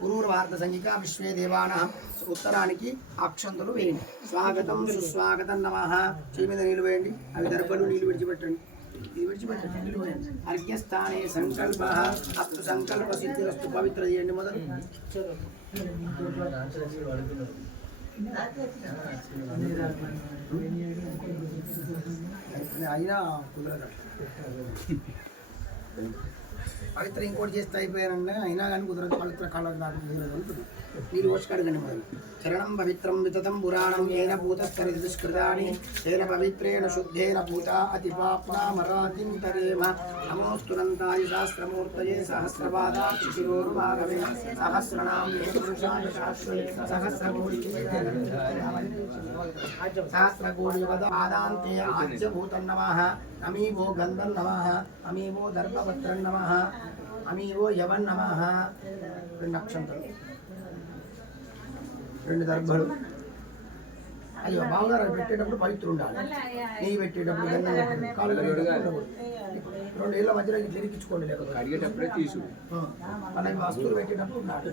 పూర్వార్ధ సంఘిక విశ్వే దేవానాం ఉత్తరానికి అక్షంతులు వేయండి. స్వాగతం సుస్వాగతం నమః. చేయి మీద నీళ్ళు వేయండి. అవి దర్భలు నీళ్ళు విడిచిపెట్టండి. ఇది విడిచిపెట్టండి, నీళ్ళు వేయండి. అర్ఘ్యస్థానే సంకల్ప అస్తు సంకల్ప సిద్ధిరస్తు. పవిత్ర చేయండి మొదలు. అయినా కుదరదు. పవిత్ర ఇంకోటి చేస్తే అయిపోయానండి, అయినా కానీ కుదరదు. పవిత్ర కాళ్ళకు దాకా ఉంటుంది. నీళ్ళు వచ్చి కడగండి మొదలు. చరణం పవిత్రం వితతం పురాణం ఏన భూతస్తరి దుష్కృతాని తేన పవిత్రేణ శుద్ధేన భూత అతి పాప్నామరాతిం తరేమ. నమోస్తునంతాయ శాస్త్రమూర్తయే సహస్రపాదాక్షి శిరోర్భాగవే సహస్రనామ సహస్రకోటి సహస్రకోటి పాదాంతే ఆజ్యభూతం నమః. అమీవో గంధం నమః. అమీవో దర్భపత్రం నమః. అమీవో యవన్ నమః. రెండు అక్షంతలు, రెండు దర్భలు. అయ్యో బావగారు పెట్టేటప్పుడు పవిత్ర ఉండాలి. నెయ్యి పెట్టేటప్పుడు గంధం పెట్టండి. కాలు కడిగేటప్పుడు రెండు ఏళ్ళ మధ్యలో ఇట్లా ఇరికించుకోండి. లేకపోతే అడిగేటప్పుడే తీసు అలాగే వస్తువులు పెట్టేటప్పుడు ఉండాలి.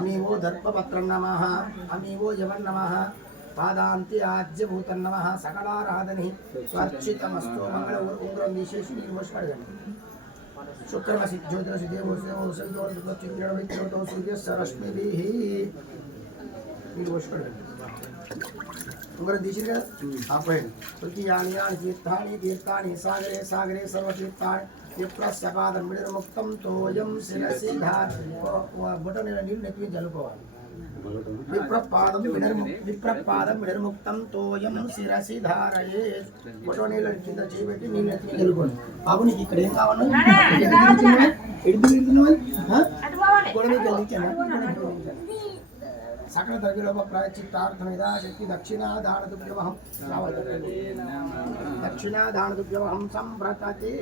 అమీవో దర్భపత్రం నమః. అమీవో యవన్ నమః. పాదాంతి ఆజ్యభూతం నమః. సకలారాధని స్వర్చితమస్తు. మంగళ ఉంగరం తీసేసి నీరు పోసి కడగండి. శుక్రమసి జ్యోతిరసి దేవోతో సూర్య సరశ్మిభి నీరు పోసి కడగండి. ఉంగరం తీసిరు కదా, ఆపేయండి. తృతీయాని తీర్థాని తీర్థాని సాగరే సాగరే సర్వతీర్థాని విప్రస్యపాదం వినిర్ముక్తం తోయం శిరసి బుట్ట నీళ్ళు నెత్తి చల్లుకోవాలి. విప్రపాదం వినిర్ముక్తం తోయం శిరసి ధారయే. బొటో నీళ్ళ కింద చేయబెట్టి నీళ్ళు ఎత్తి చల్లుకోండి. బాబు నీకు ఇక్కడ ఏం కావాలో సకల ద్రవ్యలోప ప్రాయశ్చిత్తార్థమిదా శక్తి దక్షిణాదానదుభ్యమహం దక్షిణాదానదుభ్యమహం సంప్రతతే.